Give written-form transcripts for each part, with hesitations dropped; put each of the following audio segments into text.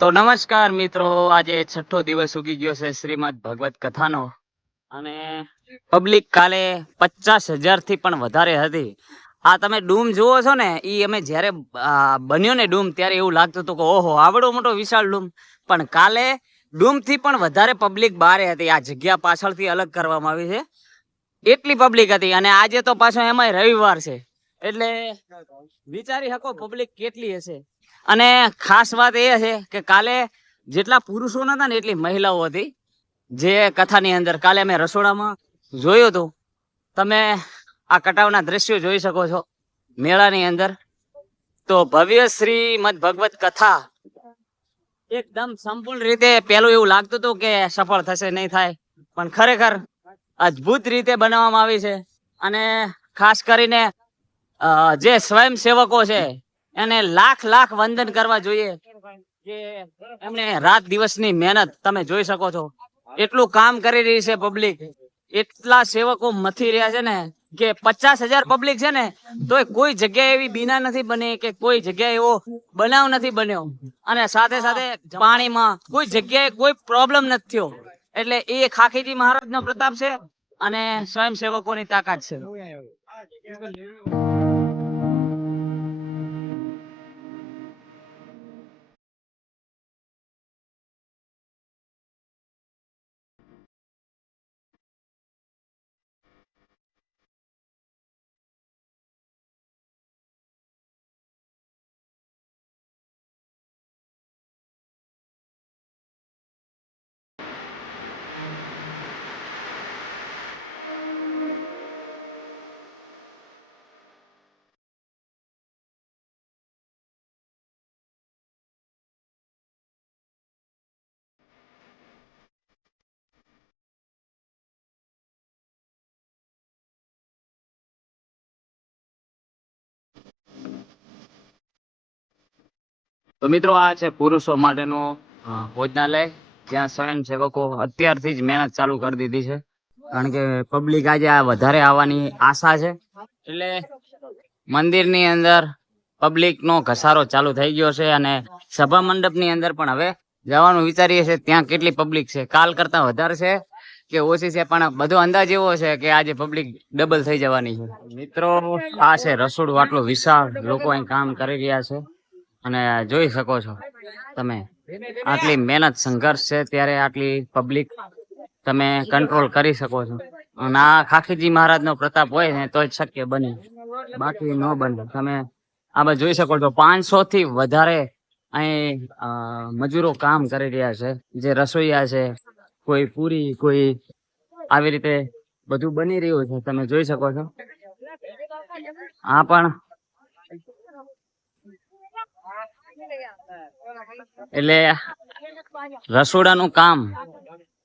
તો નમસ્કાર મિત્રો, આજે છઠ્ઠો દિવસ ઉગી ગયો છે શ્રીમદ ભગવત કથાનો અને પબ્લિક કાલે 50,000 થી પણ વધારે હતી. આ તમે ડૂમ જુઓ છો ને, ઈ અમે જ્યારે બન્યો ને ડૂમ ત્યારે એવું લાગતું હતું કે ઓહો આવડો મોટો વિશાળ ડૂમ, પણ કાલે ડૂમ થી પણ વધારે પબ્લિક બારે હતી. આ જગ્યા પાછળથી અલગ કરવામાં આવી છે, એટલી પબ્લિક હતી. અને આજે તો પાછો એમાંય રવિવાર છે, એટલે વિચારી શકો પબ્લિક કેટલી હશે. અને ખાસ વાત એ છે કે કાલે જેટલા પુરુષો નતા ને એટલી મહિલાઓ હતી જે કથાની અંદર. કાલે અમે રસોડામાં જોયું હતું, તમે આ કટાવના દ્રશ્યો જોઈ શકો છો મેળાની અંદર. તો ભવ્ય શ્રીમદ ભગવત કથા એકદમ સંપૂર્ણ રીતે પેલું એવું લાગતું હતું કે સફળ થશે નહીં થાય, પણ ખરેખર અદ્ભુત રીતે બનાવવામાં આવી છે. અને ખાસ કરીને જે સ્વયંસેવકો છે એને લાખ લાખ વંદન કરવા જોઈએ કે એમને રાત દિવસની મહેનત તમે જોઈ શકો છો. એટલું કામ કરી રહી છે પબ્લિક, એટલા સેવકો મથી રહ્યા છે ને કે 50,000 પબ્લિક છે ને તો કોઈ જગ્યાએ એવી બીના નથી બની કે કોઈ જગ્યાએ એવો બનાવ નથી બન્યો. અને સાથે સાથે પાણીમાં કોઈ જગ્યાએ કોઈ પ્રોબ્લેમ નથી થયો. એટલે એ ખાખીજી મહારાજનો પ્રતાપ છે અને સ્વયંસેવકોની તાકાત છે. તો મિત્રો, આ છે પુરુષો માટેનો ભોજનાલય, જ્યાં સ્વયંસેવકો અત્યારથી જ મહેનત ચાલુ કરી દીધી છે. કારણ કે પબ્લિક આજે આ વધારે આવવાની આશા છે, એટલે મંદિરની અંદર પબ્લિક નો ઘસારો ચાલુ થઈ ગયો છે. અને સભા મંડપની અંદર પણ હવે જવાનું વિચારીએ છીએ, ત્યાં કેટલી પબ્લિક છે, કાલ કરતા વધારે છે કે ઓછી છે, પણ બધો અંદાજ એવો છે કે આજે પબ્લિક ડબલ થઈ જવાની છે. મિત્રો, આ છે રસોડું, આટલું વિશાળ, લોકો અહીં કામ કરી રહ્યા છે. અને જોઈ શકો છો તમે, આટલી મહેનત સંઘર્ષ છે ત્યારે આટલી પબ્લિક તમે કંટ્રોલ કરી શકો છો. અને આ ખાખીજી મહારાજ નો પ્રતાપ હોય ને તો જ શક્ય બને, બાકી ન બને. તમે આ જોઈ શકો છો 500 થી વધારે અહીં મજૂરો કામ કરી રહ્યા છે, જે રસોઈયા છે, કોઈ પૂરી, કોઈ આવી રીતે બધું બની રહ્યું છે, તમે જોઈ શકો છો. આ પણ એટલે રસોડાનું કામ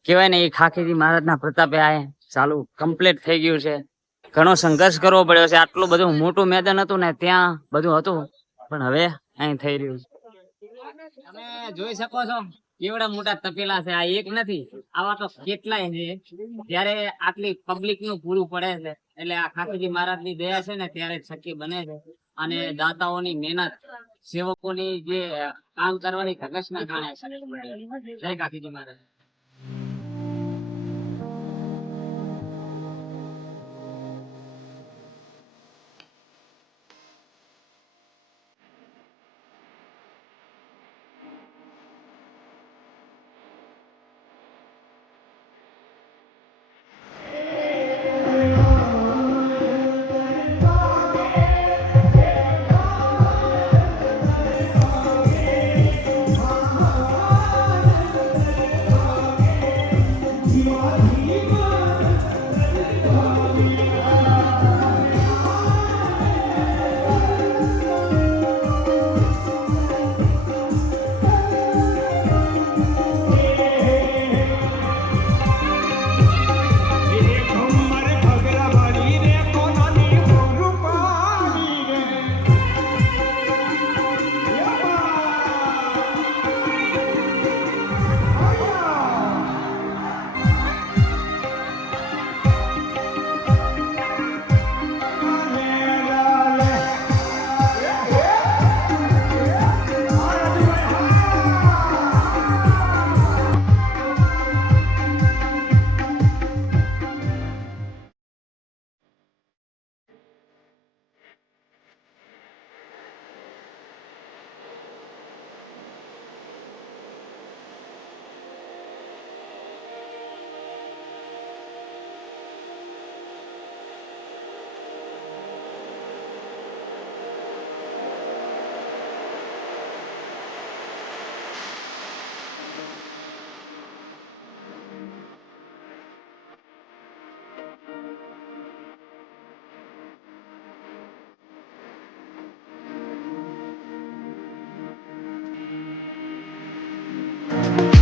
કેવાય ને, એ ખાખીજી મહારાજના પ્રતાપે આ ચાલુ કમ્પ્લીટ થઈ ગયું છે. ઘણો સંઘર્ષ કરવો પડ્યો છે. આટલું બધું મોટું મેદાન હતું ને ત્યાં બધું હતું, પણ હવે અહીં થઈ રહ્યું છે. તમે જોઈ શકો છો કેવડા મોટા તપેલા છે. આ એક નથી, આવા તો કેટલાય છે. ત્યારે આટલી પબ્લિક નું પૂરું પડે છે એટલે આ ખાખીજી મહારાજ ની દયા છે ને ત્યારે શક્ય બને છે. અને દાતાઓની મહેનત, સેવકોની જે કામ કરવાની ધગશ ના કારણે જય ખાખીજી મહારાજ.